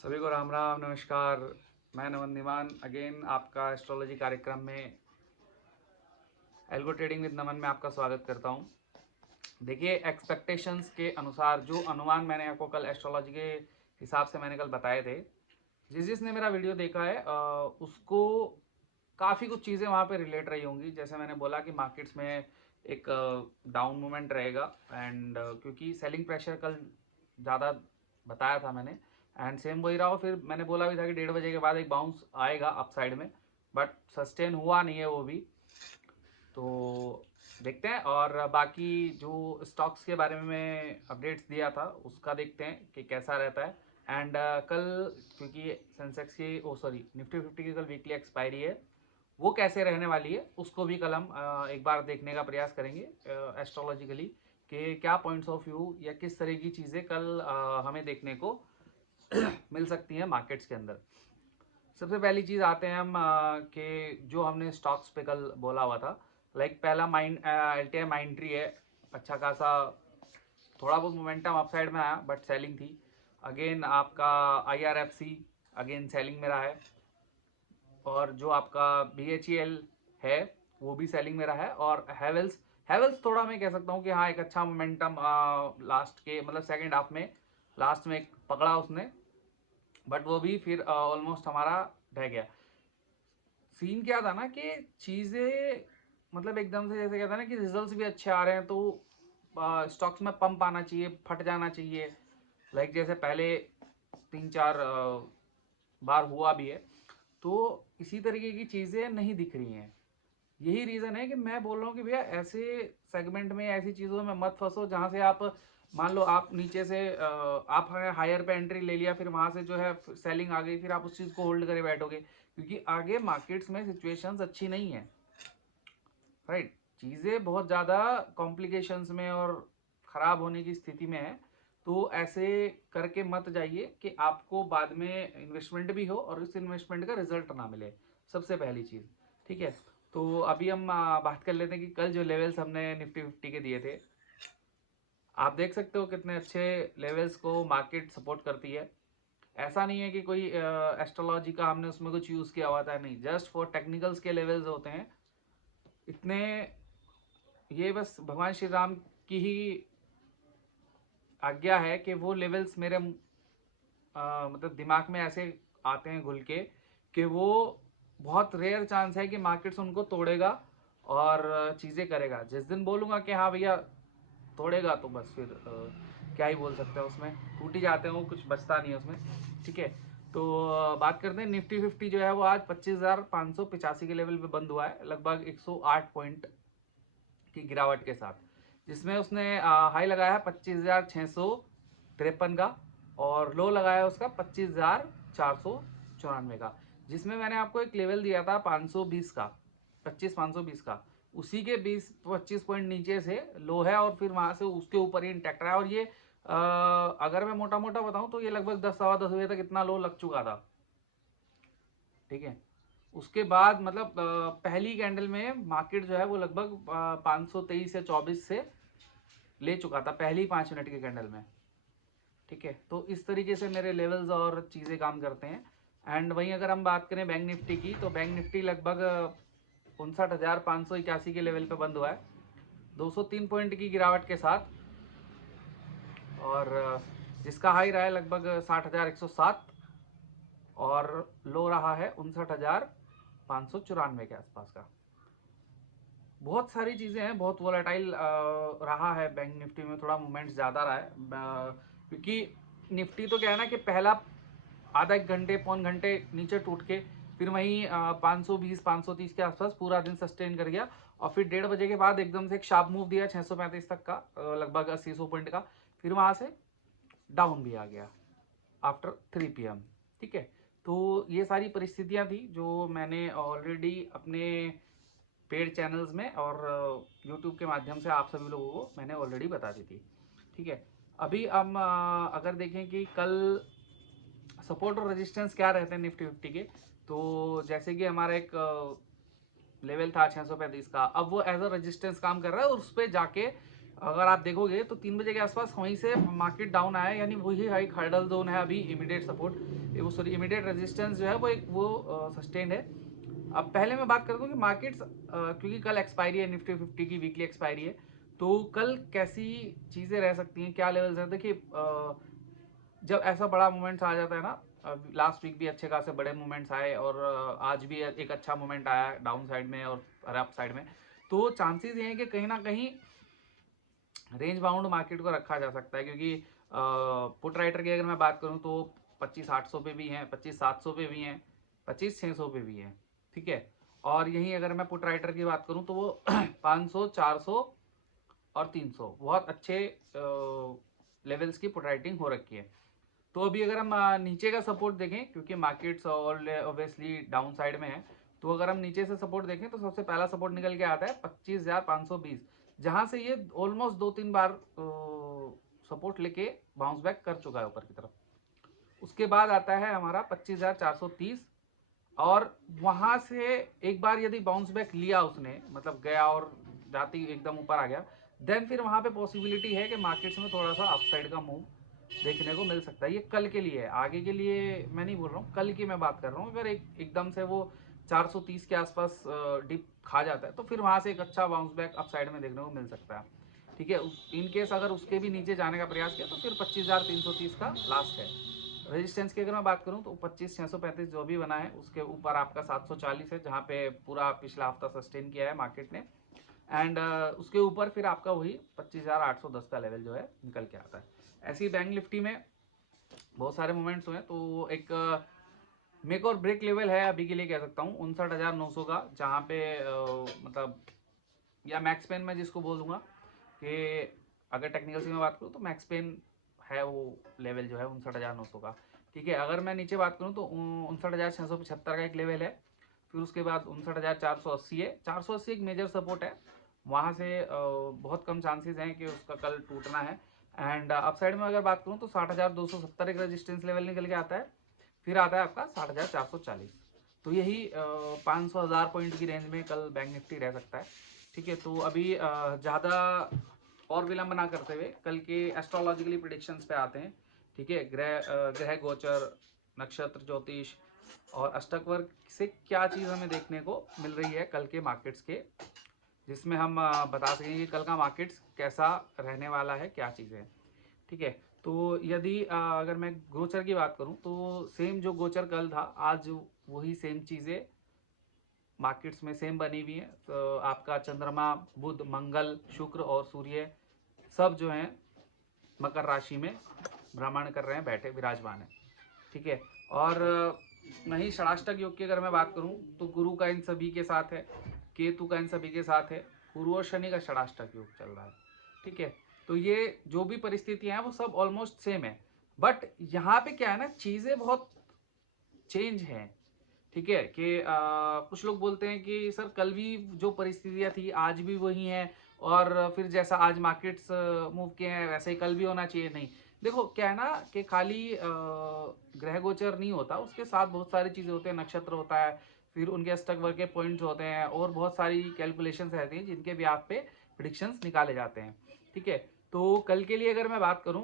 सभी को राम राम नमस्कार। मैं नमन दीवान अगेन आपका एस्ट्रोलॉजी कार्यक्रम में एल्गो ट्रेडिंग विद नमन में आपका स्वागत करता हूं। देखिए, एक्सपेक्टेशंस के अनुसार जो अनुमान मैंने आपको कल एस्ट्रोलॉजी के हिसाब से मैंने कल बताए थे, जिसने मेरा वीडियो देखा है उसको काफ़ी कुछ चीज़ें वहाँ पे रिलेट रही होंगी। जैसे मैंने बोला कि मार्केट्स में एक डाउन मूवमेंट रहेगा एंड क्योंकि सेलिंग प्रेशर कल ज़्यादा बताया था मैंने, एंड सेम वही रहा। फिर मैंने बोला भी था कि 1:30 बजे के बाद एक बाउंस आएगा अप साइड में, बट सस्टेन हुआ नहीं है वो भी। तो देखते हैं। और बाकी जो स्टॉक्स के बारे में मैं अपडेट्स दिया था उसका देखते हैं कि कैसा रहता है। एंड कल क्योंकि सेंसेक्स की निफ्टी 50 की कल वीकली एक्सपायरी है, वो कैसे रहने वाली है उसको भी कल हम एक बार देखने का प्रयास करेंगे एस्ट्रोलॉजिकली, कि क्या पॉइंट्स ऑफ व्यू या किस तरह की चीज़ें कल हमें देखने को मिल सकती हैं मार्केट्स के अंदर। सबसे पहली चीज़ आते हैं हम कि जो हमने स्टॉक्स पे कल बोला हुआ था, लाइक पहला माइंड LTI माइंड ट्री है। अच्छा खासा थोड़ा बहुत मोमेंटम अपसाइड में आया बट सेलिंग थी। अगेन आपका IRFC अगेन सेलिंग में रहा है, और जो आपका BHEL है वो भी सेलिंग में रहा है। और हैवेल्स हैवेल्स थोड़ा मैं कह सकता हूँ कि हाँ, एक अच्छा मोमेंटम लास्ट के मतलब सेकेंड हाफ में लास्ट में एक पकड़ा उसने, बट वो भी फिर ऑलमोस्ट हमारा ढह गया। सीन क्या था ना कि चीज़ें मतलब एकदम से जैसे कहता है ना कि रिजल्ट्स भी अच्छे आ रहे हैं तो स्टॉक्स में पंप आना चाहिए, फट जाना चाहिए। लाइक जैसे पहले 3-4 बार हुआ भी है, तो इसी तरीके की चीज़ें नहीं दिख रही हैं। यही रीज़न है कि मैं बोल रहा हूँ कि भैया ऐसे सेगमेंट में ऐसी चीज़ों में मत फंसो जहाँ से आप मान लो आप नीचे से आप हायर पे एंट्री ले लिया, फिर वहाँ से जो है सेलिंग आ गई, फिर आप उस चीज़ को होल्ड करे बैठोगे, क्योंकि आगे मार्केट्स में सिचुएशंस अच्छी नहीं है। राइट, चीज़ें बहुत ज़्यादा कॉम्प्लिकेशंस में और ख़राब होने की स्थिति में है। तो ऐसे करके मत जाइए कि आपको बाद में इन्वेस्टमेंट भी हो और उस इन्वेस्टमेंट का रिजल्ट ना मिले, सबसे पहली चीज़। ठीक है, तो अभी हम बात कर लेते हैं कि कल जो लेवल्स हमने निफ्टी 50 के दिए थे, आप देख सकते हो कितने अच्छे लेवल्स को मार्केट सपोर्ट करती है। ऐसा नहीं है कि कोई एस्ट्रोलॉजी का हमने उसमें कुछ यूज़ किया हुआ था, नहीं, जस्ट फॉर टेक्निकल्स के लेवल्स होते हैं इतने। ये बस भगवान श्री राम की ही आज्ञा है कि वो लेवल्स मेरे मतलब दिमाग में ऐसे आते हैं घुल के कि वो बहुत रेयर चांस है कि मार्केट्स उनको तोड़ेगा और चीज़ें करेगा। जिस दिन बोलूँगा कि हाँ भैया तोड़ेगा, तो बस फिर क्या ही बोल सकते हैं, उसमें टूट ही जाते हैं, वो कुछ बचता नहीं है उसमें। ठीक है, तो बात करते हैं निफ्टी 50 जो है वो आज 25,585 के लेवल पे बंद हुआ है, लगभग 108 पॉइंट की गिरावट के साथ, जिसमें उसने हाई लगाया है 25,653 का, और लो लगाया उसका 25,494 का, जिसमें मैंने आपको एक लेवल दिया था 520 का, 25,520 का, उसी के 20-25 पॉइंट नीचे से लो है, और फिर वहां से उसके ऊपर ही इंटैक्ट रहा है। और ये अगर मैं मोटा मोटा बताऊं तो ये लगभग 10-10:15 बजे तक इतना लो लग चुका था। ठीक है, उसके बाद मतलब पहली कैंडल में मार्केट जो है वो लगभग 523 या 24 से ले चुका था पहली 5 मिनट की कैंडल में। ठीक है, तो इस तरीके से मेरे लेवल्स और चीज़ें काम करते हैं। एंड वहीं अगर हम बात करें बैंक निफ्टी की, तो बैंक निफ्टी लगभग 59,581 के लेवल पे बंद हुआ है 203 पॉइंट की गिरावट के साथ, और जिसका हाई रहा है लगभग 60,107, और लो रहा है 59,594 के आसपास का। बहुत सारी चीज़ें हैं, बहुत वोलेटाइल रहा है बैंक निफ्टी में, थोड़ा मूवमेंट ज़्यादा रहा है क्योंकि निफ्टी तो क्या है ना कि पहला आधा एक घंटे पौन घंटे नीचे टूट के फिर वहीं 520-530 के आसपास पूरा दिन सस्टेन कर गया, और फिर 1:30 बजे के बाद एकदम से एक शार्प मूव दिया 635 तक का, लगभग 80-100 पॉइंट का, फिर वहाँ से डाउन भी आ गया आफ्टर 3 PM। ठीक है, तो ये सारी परिस्थितियाँ थी जो मैंने ऑलरेडी अपने पेड चैनल्स में और यूट्यूब के माध्यम से आप सभी लोगों को मैंने ऑलरेडी बता दी थी। ठीक है, अभी हम अगर देखें कि कल सपोर्ट और रेजिस्टेंस क्या रहते हैं निफ्टी 50 के, तो जैसे कि हमारा एक लेवल था 635 का, अब वो एज अ रेजिस्टेंस काम कर रहा है, और उस पर जाके अगर आप देखोगे तो 3 बजे के आसपास वहीं से मार्केट डाउन आया, यानी वही हाई हर्डल जोन है अभी, इमीडिएट सपोर्ट, वो सॉरी इमीडिएट रेजिस्टेंस जो है वो सस्टेन्ड है। अब पहले मैं बात कर दूं कि मार्केट्स क्योंकि कल एक्सपायरी है निफ्टी 50 की, वीकली एक्सपायरी है, तो कल कैसी चीज़ें रह सकती हैं, क्या लेवल्स हैं। देखिए जब ऐसा बड़ा मूवमेंट्स आ जाता है ना, लास्ट वीक भी अच्छे खासे बड़े मूवमेंट्स आए और आज भी एक अच्छा मूवमेंट आया डाउन साइड में और अप साइड में, तो चांसेस ये हैं कि कहीं ना कहीं रेंज बाउंड मार्केट को रखा जा सकता है। क्योंकि पुट राइटर की अगर मैं बात करूं तो 25,800 पे भी हैं, 25,700 पे भी हैं, 25,600 पे भी हैं, ठीक है। और यहीं अगर मैं पुट राइटर की बात करूं तो वो 500, 400 और 300 बहुत अच्छे लेवल्स की पुट राइटिंग हो रखी है। तो अभी अगर हम नीचे का सपोर्ट देखें, क्योंकि मार्केट्स ऑब्वियसली डाउन साइड में है, तो अगर हम नीचे से सपोर्ट देखें तो सबसे पहला सपोर्ट निकल के आता है 25,520, जहां से ये ऑलमोस्ट 2-3 बार सपोर्ट लेके बाउंस बैक कर चुका है ऊपर की तरफ। उसके बाद आता है हमारा 25,430, और वहां से एक बार यदि बाउंस बैक लिया उसने, मतलब गया और जाते ही एकदम ऊपर आ गया, देन फिर वहां पे पॉसिबिलिटी है कि मार्केट्स में थोड़ा सा अपसाइड का मूव देखने को मिल सकता है। ये कल के लिए है, आगे के लिए मैं नहीं बोल रहा हूँ, कल की मैं बात कर रहा हूँ। अगर एकदम से वो 430 के आसपास डिप खा जाता है तो फिर वहां से एक अच्छा बाउंस बैक अप साइड में देखने को मिल सकता है, ठीक है। इन केस अगर उसके भी नीचे जाने का प्रयास किया तो फिर 25,330 का लास्ट है। रेजिस्टेंस की अगर मैं बात करूं तो 25,635 जो भी बना है, उसके ऊपर आपका 740 है, जहां पे पूरा पिछला हफ्ता सस्टेन किया है मार्केट ने, एंड उसके ऊपर फिर आपका वही 25,810 का लेवल जो है निकल के आता है। ऐसे ही बैंक निफ्टी में बहुत सारे मोमेंट्स हुए, तो एक मेक और ब्रेक लेवल है अभी के लिए कह सकता हूँ 59,900 का, जहाँ पे मतलब या मैक्स पेन मैं जिसको बोलूँगा कि अगर टेक्निकल से मैं बात करूँ तो मैक्स पेन है वो लेवल जो है 59,900 का, ठीक है। अगर मैं नीचे बात करूँ तो 59,675 का एक लेवल है, फिर उसके बाद 59,480 है। 480 एक मेजर सपोर्ट है, वहाँ से बहुत कम चांसेस हैं कि उसका कल टूटना है। एंड अपसाइड में अगर बात करूँ तो 60,270 एक रेजिस्टेंस लेवल निकल के आता है, फिर आता है आपका 60,440। तो यही 500,000 पॉइंट की रेंज में कल बैंक निफ्टी रह सकता है, ठीक है। तो अभी ज़्यादा और विलंब ना करते हुए कल के एस्ट्रोलॉजिकली प्रिडिक्शंस पे आते हैं, ठीक है। ग्रह गोचर, नक्षत्र ज्योतिष और अष्टक वर्ग से क्या चीज़ हमें देखने को मिल रही है कल के मार्केट्स के, जिसमें हम बता सकेंगे कि कल का मार्केट्स कैसा रहने वाला है, क्या चीज़ें हैं, ठीक है। तो यदि अगर मैं गोचर की बात करूं तो सेम जो गोचर कल था आज वही सेम चीज़ें मार्केट्स में सेम बनी हुई है। तो आपका चंद्रमा, बुध, मंगल, शुक्र और सूर्य सब जो हैं मकर राशि में भ्रमण कर रहे हैं, बैठे विराजमान है, ठीक है। और वहीं षडाष्टक योग की अगर मैं बात करूं तो गुरु का इन सभी के साथ है, केतु का इन सभी के साथ है, गुरु और शनि का षडाष्टक योग चल रहा है, ठीक है। तो ये जो भी परिस्थितियां हैं वो सब ऑलमोस्ट सेम है, बट यहाँ पे क्या है ना, चीजें बहुत चेंज हैं, ठीक है। कि कुछ लोग बोलते हैं कि सर कल भी जो परिस्थितियां थी आज भी वही हैं, और फिर जैसा आज मार्केट्स मूव किए हैं वैसे ही कल भी होना चाहिए। नहीं, देखो क्या है ना कि खाली ग्रह गोचर नहीं होता, उसके साथ बहुत सारी चीज़ें होते हैं, नक्षत्र होता है, फिर उनके अष्टक वर्ग के पॉइंट्स होते हैं, और बहुत सारी कैलकुलेशंस रहती हैं जिनके भी आप पे प्रिडिक्शंस निकाले जाते हैं, ठीक है। तो कल के लिए अगर मैं बात करूं,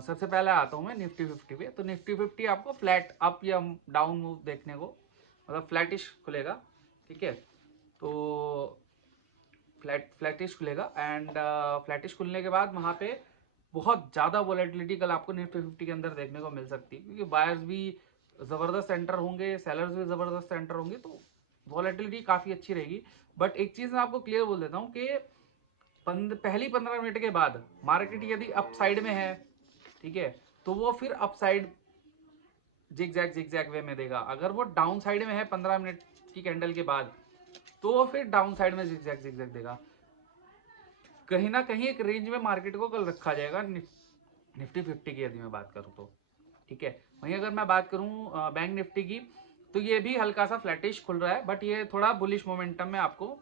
सबसे पहले आता हूं मैं निफ्टी 50 पे। तो निफ्टी 50 आपको फ्लैट अप या डाउन मूव देखने को, मतलब फ्लैटिश खुलेगा, ठीक है। तो फ्लैटिश खुलेगा, एंड फ्लैटिश खुलने के बाद वहाँ पे बहुत ज़्यादा वॉलेटिलिटी कल आपको निफ्टी 50 के अंदर देखने को मिल सकती है, क्योंकि बायर्स भी ज़बरदस्त एंटर होंगे, सेलर्स भी ज़बरदस्त एंटर होंगे, तो वॉलेटिलिटी काफ़ी अच्छी रहेगी। बट एक चीज़ मैं आपको क्लियर बोल देता हूँ कि पहली 15 मिनट के बाद मार्केट यदि अप साइड में है, ठीक है, तो वो फिर अप साइड जिग जैग वे में देगा। अगर वो डाउन साइड में है 15 मिनट की कैंडल के बाद, तो वो फिर डाउन साइड में जिग जैग देगा। कहीं ना कहीं एक रेंज में मार्केट को कल रखा जाएगा निफ्टी 50 की यदि मैं बात करूं तो, ठीक है। वहीं अगर मैं बात करूं बैंक निफ्टी की, तो ये भी हल्का सा फ्लैटिश खुल रहा है, बट ये थोड़ा बुलिश मोमेंटम में आपको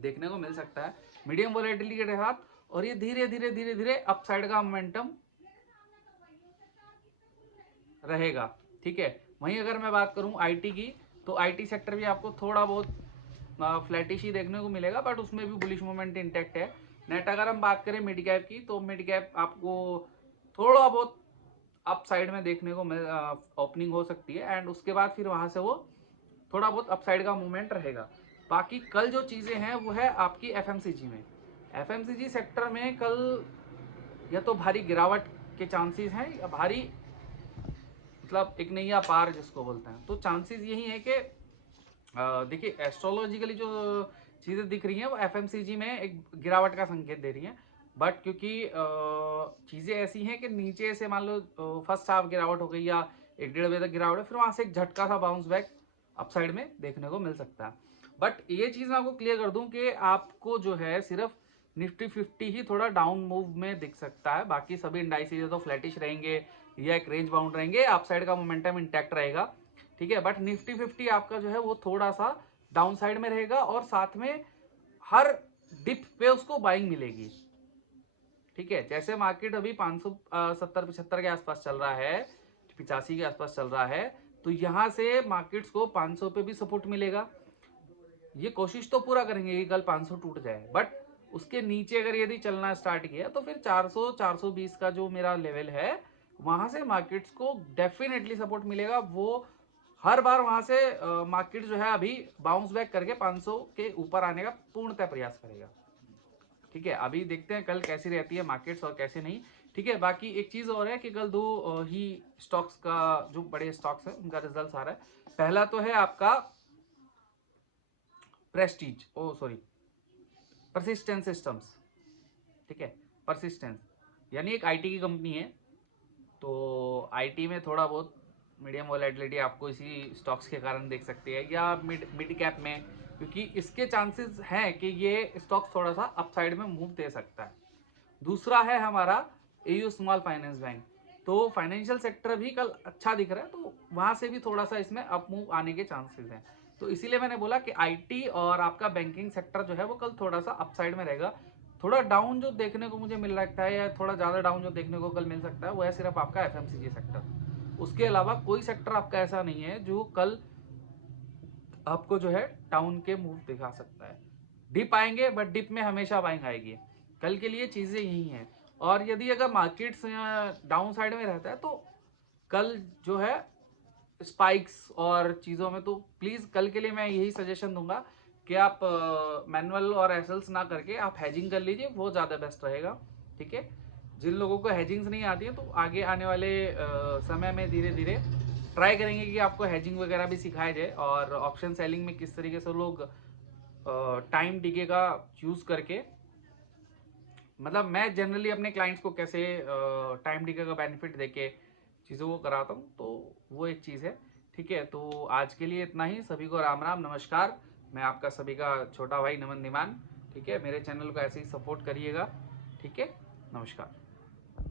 देखने को मिल सकता है, मीडियम वॉलेटिलिटी के साथ, और ये धीरे धीरे धीरे धीरे अपसाइड का मोमेंटम रहेगा, ठीक है। वहीं अगर मैं बात करूं आईटी की, तो आईटी सेक्टर भी आपको थोड़ा बहुत फ्लैटिश ही देखने को मिलेगा, बट उसमें भी बुलिश मोमेंट इंटैक्ट है। नेट अगर हम बात करें मिड कैप की, तो मिड कैप आपको थोड़ा बहुत अप साइड में देखने को ओपनिंग हो सकती है, एंड उसके बाद फिर वहां से वो थोड़ा बहुत अप साइड का मूवमेंट रहेगा। बाकी कल जो चीजें हैं वो है आपकी एफएमसीजी में। एफएमसीजी सेक्टर में कल या तो भारी गिरावट के चांसेस हैं, या भारी मतलब एक नैया पार जिसको बोलते हैं। तो चांसेस यही है कि देखिए एस्ट्रोलॉजिकली जो चीज़ें दिख रही हैं वो एफएमसीजी में एक गिरावट का संकेत दे रही हैं, बट क्योंकि चीज़ें ऐसी हैं कि नीचे से मान लो फर्स्ट हाफ गिरावट हो गई या 1-1.5 बजे तक गिरावट है, फिर वहाँ से एक झटका सा बाउंस बैक अपसाइड में देखने को मिल सकता है। बट ये चीज़ मैं आपको क्लियर कर दूं कि आपको जो है सिर्फ निफ्टी 50 ही थोड़ा डाउन मूव में दिख सकता है, बाकी सभी इंडाइसेज तो फ्लैटिश रहेंगे या एक रेंज बाउंड रहेंगे, अपसाइड का मोमेंटम इंटैक्ट रहेगा, ठीक है। बट निफ्टी 50 आपका जो है वो थोड़ा सा डाउन साइड में रहेगा, और साथ में हर डिप पे उसको बाइंग मिलेगी, ठीक है। जैसे मार्केट अभी 570-75 के आसपास चल रहा है, 85 के आसपास चल रहा है, तो यहां से मार्केट्स को 500 पे भी सपोर्ट मिलेगा। ये कोशिश तो पूरा करेंगे कि कल 500 टूट जाए, बट उसके नीचे अगर यदि चलना स्टार्ट किया तो फिर 400-420 का जो मेरा लेवल है वहां से मार्केट्स को डेफिनेटली सपोर्ट मिलेगा। वो हर बार वहां से मार्केट जो है अभी बाउंस बैक करके 500 के ऊपर आने का पूर्णतः प्रयास करेगा, ठीक है। अभी देखते हैं कल कैसी रहती है मार्केट्स और कैसे नहीं, ठीक है। बाकी एक चीज और है कि कल दो ही स्टॉक्स का, जो बड़े स्टॉक्स है उनका रिजल्ट आ रहा है। पहला तो है आपका प्रेस्टीज, ओ सॉरी, परसिस्टेंस सिस्टम्स, ठीक है। परसिस्टेंस यानी एक आईटी की कंपनी है, तो आईटी में थोड़ा बहुत मीडियम वॉलेटिलिटी आपको इसी स्टॉक्स के कारण देख सकती है, या मिड कैप में, क्योंकि इसके चांसेस हैं कि ये स्टॉक्स थोड़ा सा अपसाइड में मूव दे सकता है। दूसरा है हमारा एयू स्मॉल फाइनेंस बैंक, तो फाइनेंशियल सेक्टर भी कल अच्छा दिख रहा है, तो वहां से भी थोड़ा सा इसमें अप मूव आने के चांसेस हैं। तो इसीलिए मैंने बोला कि आईटी और आपका बैंकिंग सेक्टर जो है वो कल थोड़ा सा अपसाइड में रहेगा। थोड़ा डाउन जो देखने को मुझे मिल रहा है, या थोड़ा ज़्यादा डाउन जो देखने को कल मिल सकता है, वो है सिर्फ आपका एफएमसीजी सेक्टर। उसके अलावा कोई सेक्टर आपका ऐसा नहीं है जो कल आपको जो है डाउन के मूव दिखा सकता है। डिप आएंगे, बट डिप में हमेशा बाइंग आएगी। कल के लिए चीज़ें यही हैं। और यदि अगर मार्केट्स डाउन साइड में रहता है तो कल जो है स्पाइक्स और चीज़ों में, तो प्लीज़ कल के लिए मैं यही सजेशन दूंगा कि आप मैनुअल और एसएल्स ना करके आप हैजिंग कर लीजिए, वो ज़्यादा बेस्ट रहेगा, ठीक है। जिन लोगों को हैजिंग्स नहीं आती है, तो आगे आने वाले समय में धीरे धीरे ट्राई करेंगे कि आपको हैजिंग वगैरह भी सिखाया जाए, और ऑप्शन सेलिंग में किस तरीके से लोग टाइम डीके का यूज़ करके, मतलब मैं जनरली अपने क्लाइंट्स को कैसे टाइम डीके का बेनिफिट देके चीज़ों को कराता हूँ, तो वो एक चीज़ है, ठीक है। तो आज के लिए इतना ही। सभी को राम राम नमस्कार। मैं आपका सभी का छोटा भाई नमन निमान, ठीक है। मेरे चैनल को ऐसे ही सपोर्ट करिएगा, ठीक है। नमस्कार।